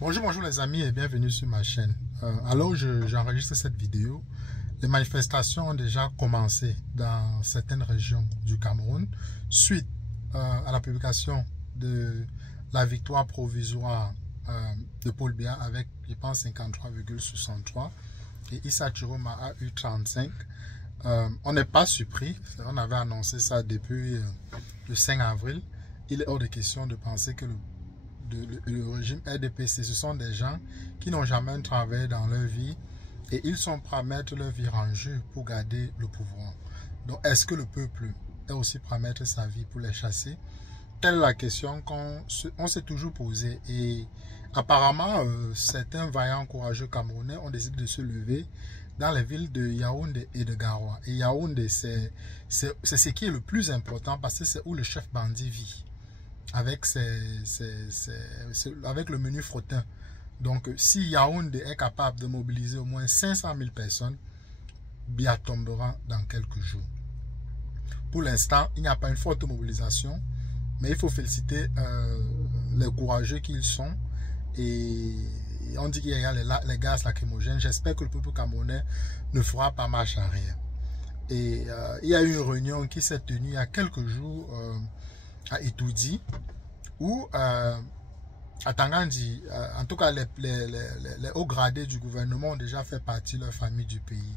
Bonjour les amis et bienvenue sur ma chaîne. Alors j'enregistre cette vidéo. Les manifestations ont déjà commencé dans certaines régions du Cameroun suite à la publication de la victoire provisoire de Paul Biya avec, je pense, 53,63 et Issa Chiroma a eu 35. On n'est pas surpris, on avait annoncé ça depuis le 5 avril. Il est hors de question de penser que le régime RDPC, ce sont des gens qui n'ont jamais travaillé dans leur vie et ils sont prêts à mettre leur vie en jeu pour garder le pouvoir. Donc, est-ce que le peuple est aussi prêt à mettre sa vie pour les chasser? Telle est la question qu'on s'est toujours posée. Et apparemment, certains vaillants courageux Camerounais ont décidé de se lever dans les villes de Yaoundé et de Garoua. Et Yaoundé, c'est ce qui est le plus important parce que c'est où le chef bandit vit. Avec le menu frottin. Donc, si Yaoundé est capable de mobiliser au moins 500 000 personnes, Biya tombera dans quelques jours. Pour l'instant, il n'y a pas une forte mobilisation, mais il faut féliciter les courageux qu'ils sont. Et on dit qu'il y a les gaz lacrymogènes. J'espère que le peuple camerounais ne fera pas marche arrière. Et il y a eu une réunion qui s'est tenue il y a quelques jours à Itoudi, où à Tangandi, en tout cas les hauts gradés du gouvernement ont déjà fait partie de leur famille du pays.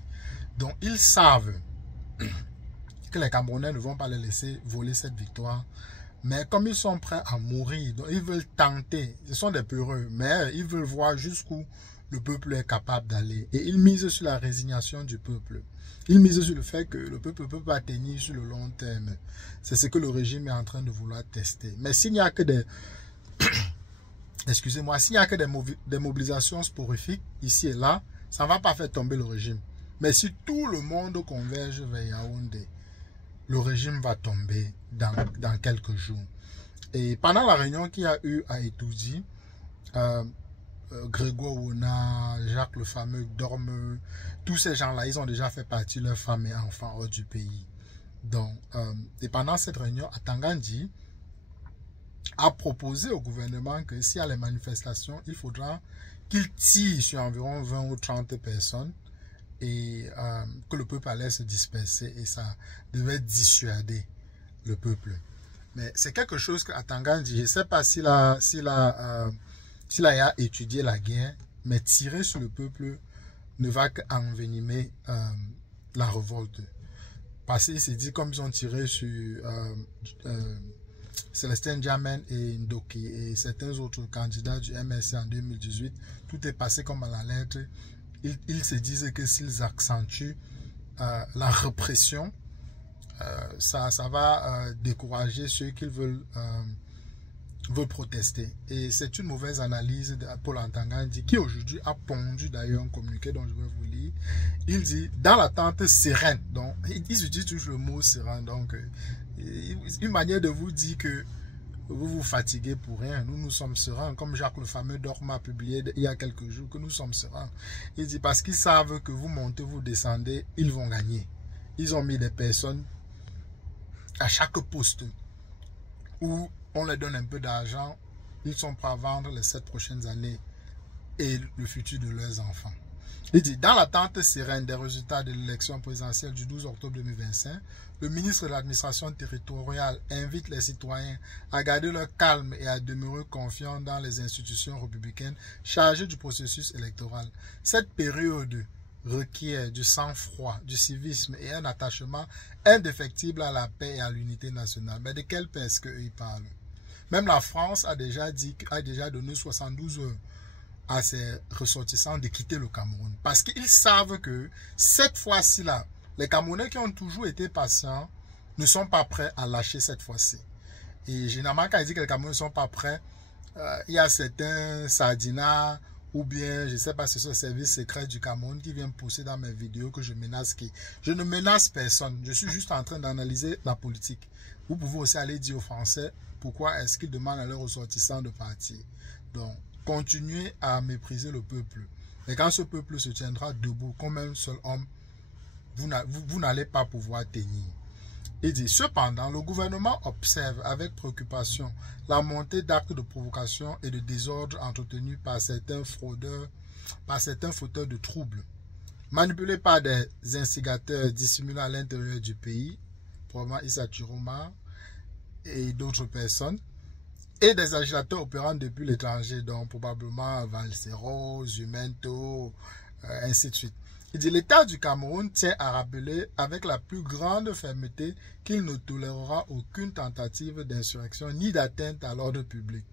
Donc ils savent que les Camerounais ne vont pas les laisser voler cette victoire. Mais comme ils sont prêts à mourir, donc ils veulent tenter, ce sont des peureux, mais ils veulent voir jusqu'où le peuple est capable d'aller. Et ils misent sur la résignation du peuple. Ils misent sur le fait que le peuple ne peut pas tenir sur le long terme. C'est ce que le régime est en train de vouloir tester. Mais s'il n'y a que des... Excusez-moi, s'il n'y a que des mobilisations sporifiques ici et là, ça ne va pas faire tomber le régime. Mais si tout le monde converge vers Yaoundé, le régime va tomber dans quelques jours. Et pendant la réunion qu'il y a eu à Itoudi, Grégoire Ouna, Jacques le fameux Dormeux, tous ces gens-là, ils ont déjà fait partie de leurs femmes et enfants hors du pays. Donc, et pendant cette réunion, Tangandi a proposé au gouvernement que s'il y a les manifestations, il faudra qu'il tire sur environ 20 ou 30 personnes et que le peuple allait se disperser et ça devait dissuader le peuple. Mais c'est quelque chose que Tangandi, je ne sais pas s'il a étudié la guerre, mais tirer sur le peuple ne va qu'envenimer la révolte. Parce qu'il s'est dit, comme ils ont tiré sur Célestin Djamène et Ndoki et certains autres candidats du MSC en 2018, tout est passé comme à la lettre. Ils se disent que s'ils accentuent la répression, ça va décourager ceux qui veulent protester. Et c'est une mauvaise analyse de Paul Tangandi qui aujourd'hui a pondu d'ailleurs un communiqué dont je vais vous lire. Il dit dans l'attente sereine, donc ils utilisent toujours le mot serein, donc une manière de vous dire que vous vous fatiguez pour rien. Nous sommes sereins, comme Jacques le fameux Dorma a publié il y a quelques jours que nous sommes sereins. Il dit parce qu'ils savent que vous montez, vous descendez, ils vont gagner. Ils ont mis des personnes à chaque poste où on leur donne un peu d'argent, ils sont prêts à vendre les 7 prochaines années et le futur de leurs enfants. Il dit, dans l'attente sereine des résultats de l'élection présidentielle du 12 octobre 2025, le ministre de l'administration territoriale invite les citoyens à garder leur calme et à demeurer confiants dans les institutions républicaines chargées du processus électoral. Cette période requiert du sang-froid, du civisme et un attachement indéfectible à la paix et à l'unité nationale. Mais de quelle paix est-ce qu'ils parlent? Même la France a déjà donné 72 heures à ses ressortissants de quitter le Cameroun. Parce qu'ils savent que cette fois-ci-là, les Camerounais qui ont toujours été patients ne sont pas prêts à lâcher cette fois-ci. Et généralement, quand ils disent que les Camerounais ne sont pas prêts, il y a certains sardinats ou bien, je ne sais pas si c'est le service secret du Cameroun qui vient pousser dans mes vidéos que je menace qui. Je ne menace personne. Je suis juste en train d'analyser la politique. Vous pouvez aussi aller dire aux Français pourquoi est-ce qu'ils demandent à leurs ressortissants de partir. Donc, continuez à mépriser le peuple. Et quand ce peuple se tiendra debout comme un seul homme, vous n'allez pas pouvoir tenir. Il dit, cependant, le gouvernement observe avec préoccupation la montée d'actes de provocation et de désordre entretenus par certains fraudeurs, par certains fauteurs de troubles, manipulés par des instigateurs dissimulés à l'intérieur du pays, probablement Issa Chiroma et d'autres personnes, et des agitateurs opérant depuis l'étranger, donc probablement Valsero, Zumento, ainsi de suite. Il dit, l'État du Cameroun tient à rappeler avec la plus grande fermeté qu'il ne tolérera aucune tentative d'insurrection ni d'atteinte à l'ordre public.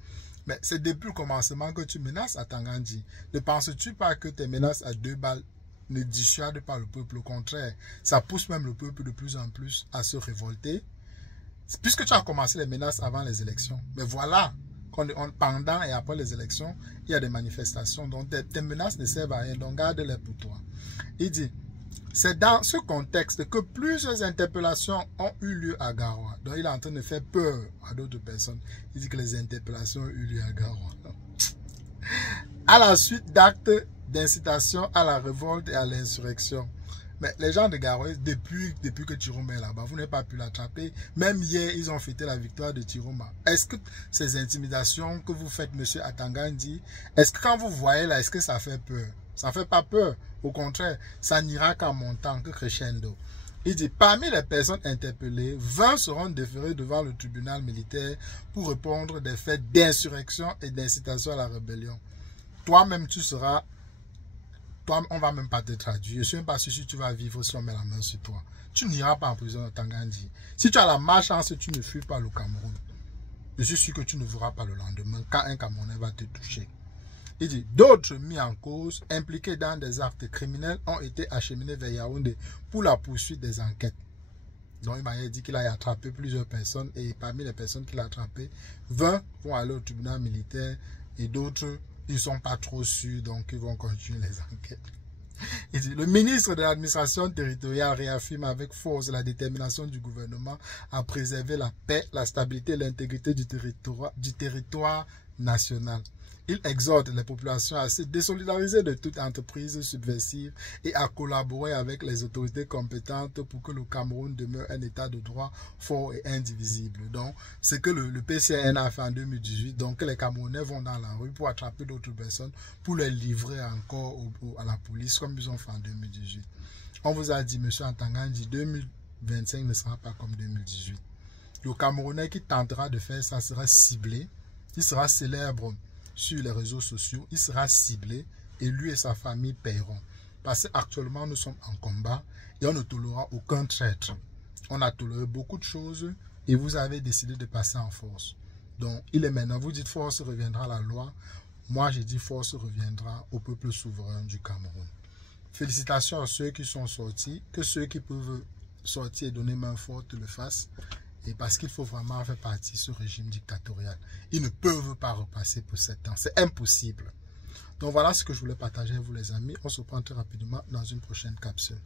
Mais c'est depuis le commencement que tu menaces à Tangandji. Ne penses-tu pas que tes menaces à 2 balles ne dissuadent pas le peuple? Au contraire, ça pousse même le peuple de plus en plus à se révolter. Puisque tu as commencé les menaces avant les élections. Mais voilà, pendant et après les élections, il y a des manifestations. Donc tes menaces ne servent à rien. Donc garde-les pour toi. Il dit, c'est dans ce contexte que plusieurs interpellations ont eu lieu à Garoua. Donc il est en train de faire peur à d'autres personnes. Il dit que les interpellations ont eu lieu à Garoua. À la suite d'actes d'incitation à la révolte et à l'insurrection. Mais les gens de Garoua, depuis que Chiroma est là-bas, vous n'avez pas pu l'attraper. Même hier, ils ont fêté la victoire de Chiroma. Est-ce que ces intimidations que vous faites, monsieur Atangandji, est-ce que quand vous voyez là, est-ce que ça fait peur? Ça ne fait pas peur. Au contraire, ça n'ira qu'en montant, que crescendo. Il dit, parmi les personnes interpellées, 20 seront déférés devant le tribunal militaire pour répondre des faits d'insurrection et d'incitation à la rébellion. Toi-même, tu seras... Toi, on ne va même pas te traduire. Je ne suis même pas sûr si tu vas vivre si on met la main sur toi. Tu n'iras pas en prison à Tangandji. Si tu as la malchance, tu ne fuis pas le Cameroun. Je suis sûr que tu ne verras pas le lendemain quand un Camerounais va te toucher. Il dit, d'autres mis en cause, impliqués dans des actes criminels, ont été acheminés vers Yaoundé pour la poursuite des enquêtes. Donc il m'a dit qu'il a attrapé plusieurs personnes et parmi les personnes qu'il a attrapées, 20 vont aller au tribunal militaire et d'autres, ils ne sont pas trop sûrs, donc ils vont continuer les enquêtes. Il dit, le ministre de l'administration territoriale réaffirme avec force la détermination du gouvernement à préserver la paix, la stabilité et l'intégrité du territoire national. Il exhorte les populations à se désolidariser de toute entreprise subversive et à collaborer avec les autorités compétentes pour que le Cameroun demeure un état de droit fort et indivisible. Donc, c'est que le PCN a fait en 2018. Donc, les Camerounais vont dans la rue pour attraper d'autres personnes, pour les livrer encore à la police, comme ils ont fait en 2018. On vous a dit, monsieur Atangandji, 2025 ne sera pas comme 2018. Le Camerounais qui tentera de faire ça sera ciblé, il sera célèbre sur les réseaux sociaux, il sera ciblé et lui et sa famille paieront. Parce qu'actuellement, nous sommes en combat et on ne tolérera aucun traître. On a toléré beaucoup de choses et vous avez décidé de passer en force. Donc, il est maintenant, vous dites force reviendra à la loi. Moi, j'ai dit force reviendra au peuple souverain du Cameroun. Félicitations à ceux qui sont sortis, que ceux qui peuvent sortir et donner main forte le fassent. Et parce qu'il faut vraiment faire partie de ce régime dictatorial. Ils ne peuvent pas repasser pour 7 ans. C'est impossible. Donc voilà ce que je voulais partager avec vous les amis. On se reprend très rapidement dans une prochaine capsule.